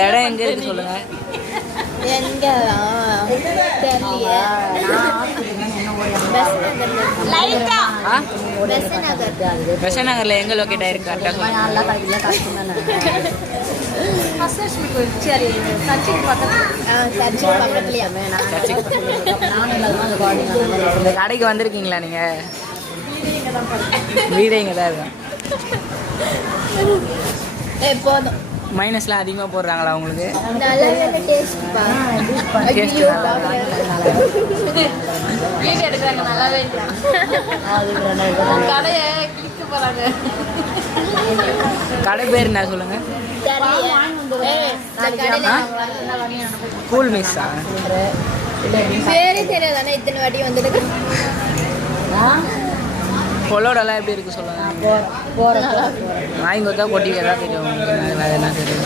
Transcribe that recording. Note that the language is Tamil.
இடம் எங்க இருக்கு சொல்லுங்க. பெசநகர்ல எங்க லொக்கேட் ஆயிருக்கு? இந்த கடைக்கு வந்திருக்கீங்களா நீங்க? வீடே இங்க தான் இருக்கும். எப்போதும் மைனஸ்லாம் அதிகமாக போடுறாங்களா உங்களுக்கு? வீடு எடுக்கிறாங்க நல்லாவே. கடை பேர் என்ன சொல்லுங்க? கூல் மிக்ஸா? பேரே தெரியாதானே இத்தனை வாட்டி வந்துருக்கு. பொலோடெல்லாம் எப்படி இருக்கு சொல்லுங்க. வாங்கி கொடுத்தா கொட்டி தான் தெரியும். அதெல்லாம் தெரியும்.